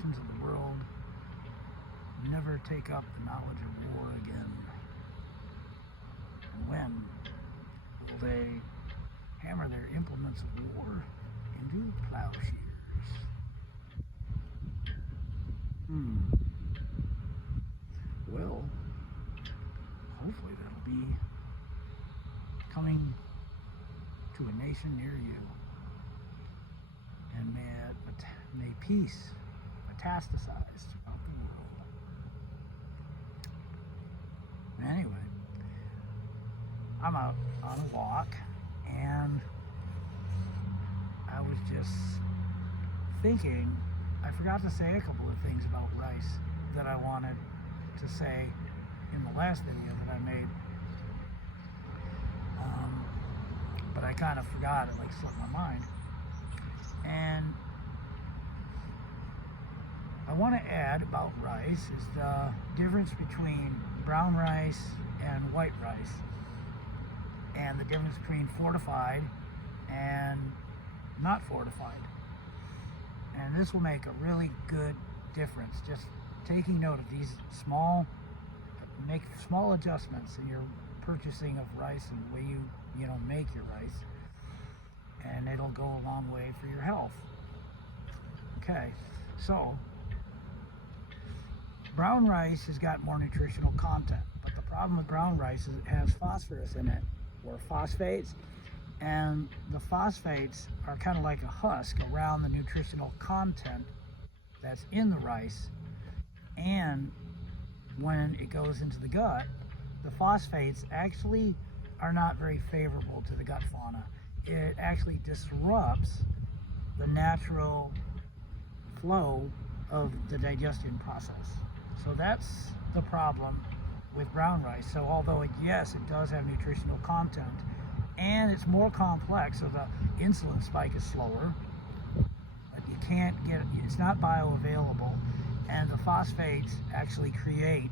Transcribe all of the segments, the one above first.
nations of the world never take up the knowledge of war again? And when will they hammer their implements of war into plowshares? Well, hopefully that'll be coming to a nation near you. And may peace metastasize throughout the world. Anyway, I'm out on a walk, and I was just thinking, I forgot to say a couple of things about rice that I wanted to say in the last video that I made. But I kind of forgot, it like slipped my mind. And I want to add about rice is the difference between brown rice and white rice, and the difference between fortified and not fortified. And this will make a really good difference. Just taking note of these make small adjustments in your purchasing of rice and the way you make your rice, and it'll go a long way for your health. Okay, so brown rice has got more nutritional content, but the problem with brown rice is it has phosphorus in it, or phosphates, and the phosphates are kind of like a husk around the nutritional content that's in the rice, and when it goes into the gut, the phosphates actually are not very favorable to the gut fauna. It actually disrupts the natural flow of the digestion process. So that's the problem with brown rice. So although yes, it does have nutritional content, and it's more complex, so the insulin spike is slower, but you can't get, it's not bioavailable, and the phosphates actually create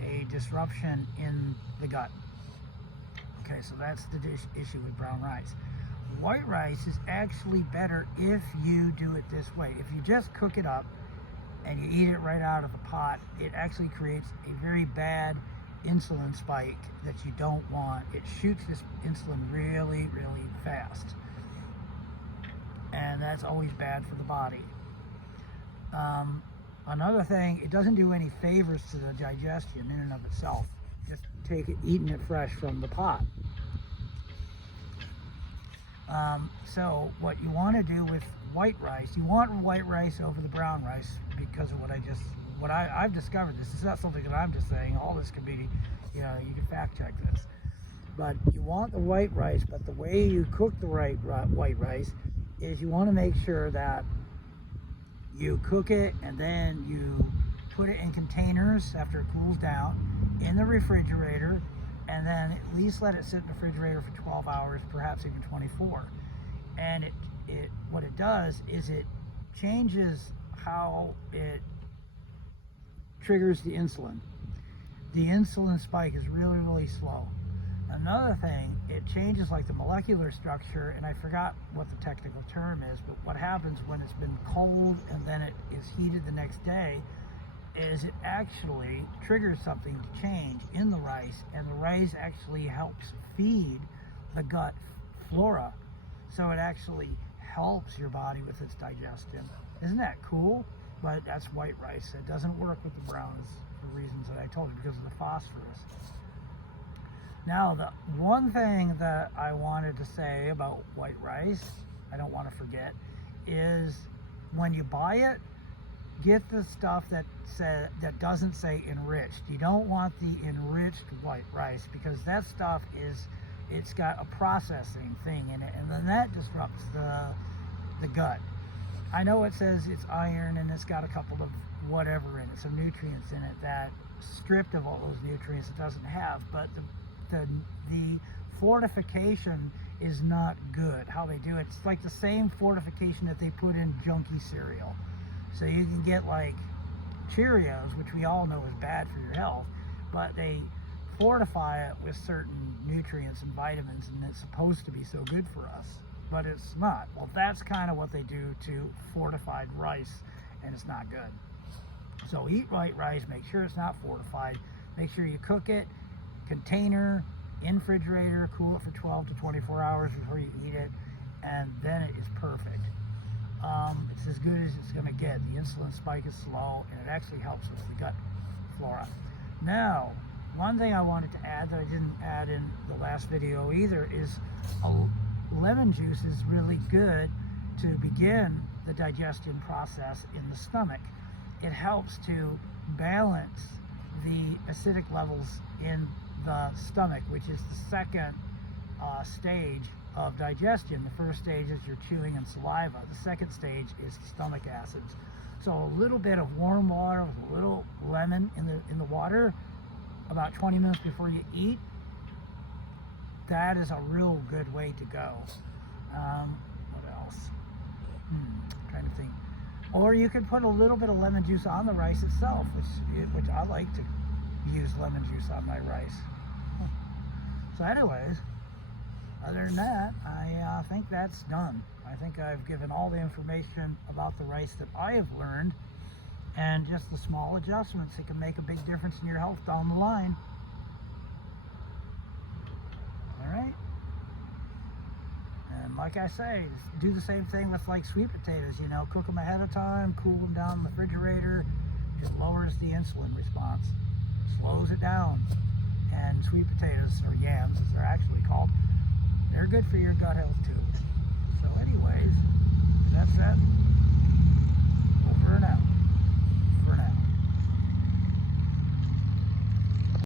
a disruption in the gut. Okay, so that's the issue with brown rice. White rice is actually better if you do it this way. If you just cook it up and you eat it right out of the pot, it actually creates a very bad insulin spike that you don't want. It shoots this insulin really, really fast. And that's always bad for the body. Another thing, it doesn't do any favors to the digestion in and of itself. Just eating it fresh from the pot. So what you want to do with white rice, you want white rice over the brown rice because of what I've discovered. This is not something that I'm just saying. All this can be, you can fact check this. But you want the white rice, but the way you cook the white rice is you want to make sure that you cook it and then you put it in containers after it cools down in the refrigerator, and then at least let it sit in the refrigerator for 12 hours, perhaps even 24. And what it does is it changes how it triggers the insulin. The insulin spike is really, really slow. Another thing, it changes like the molecular structure, and I forgot what the technical term is, but what happens when it's been cold and then it is heated the next day is it actually triggers something to change in the rice, and the rice actually helps feed the gut flora. So it actually helps your body with its digestion. Isn't that cool? But that's white rice. It doesn't work with the browns for reasons that I told you, because of the phosphorus. Now, the one thing that I wanted to say about white rice, I don't want to forget, is when you buy it, get the stuff that doesn't say enriched. You don't want the enriched white rice, because that stuff it's got a processing thing in it, and then that disrupts the gut. I know it says it's iron and it's got a couple of whatever in it, some nutrients in it that stripped of all those nutrients it doesn't have, but the fortification is not good. How they do it, it's like the same fortification that they put in junky cereal. So you can get like Cheerios, which we all know is bad for your health, but they fortify it with certain nutrients and vitamins, and it's supposed to be so good for us, but it's not. Well, that's kind of what they do to fortified rice, and it's not good. So eat white rice, make sure it's not fortified, make sure you cook it, container, in refrigerator, cool it for 12 to 24 hours before you eat it, and then it is perfect. It's as good as it's going to get. The insulin spike is slow, and it actually helps with the gut flora. Now, one thing I wanted to add that I didn't add in the last video either is lemon juice is really good to begin the digestion process in the stomach. It helps to balance the acidic levels in the stomach, which is the second stage of digestion. The first stage is your chewing and saliva. The second stage is the stomach acids. So a little bit of warm water with a little lemon in the water about 20 minutes before you eat, that is a real good way to go. What else? Trying to think. Or you could put a little bit of lemon juice on the rice itself, which I like to use lemon juice on my rice. So anyways, other than that, I think that's done. I think I've given all the information about the rice that I have learned, and just the small adjustments that can make a big difference in your health down the line. All right. And like I say, do the same thing with like sweet potatoes, you know, cook them ahead of time, cool them down in the refrigerator. It lowers the insulin response, slows it down. And sweet potatoes, or yams as they're actually called, they're good for your gut health too. So anyways, that's that. Over and out.